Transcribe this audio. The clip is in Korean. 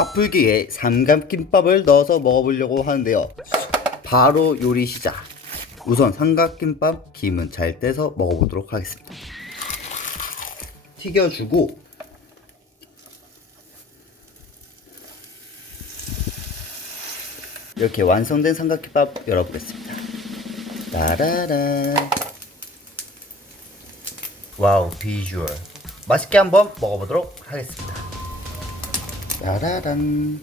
와플기에 삼각김밥을 넣어서 먹어보려고 하는데요. 바로 요리 시작. 우선 삼각김밥 김은 잘 떼서 먹어보도록 하겠습니다. 튀겨주고 이렇게 완성된 삼각김밥 열어보겠습니다. 따라란. 와우, 비주얼 맛있게 한번 먹어보도록 하겠습니다. 따라란.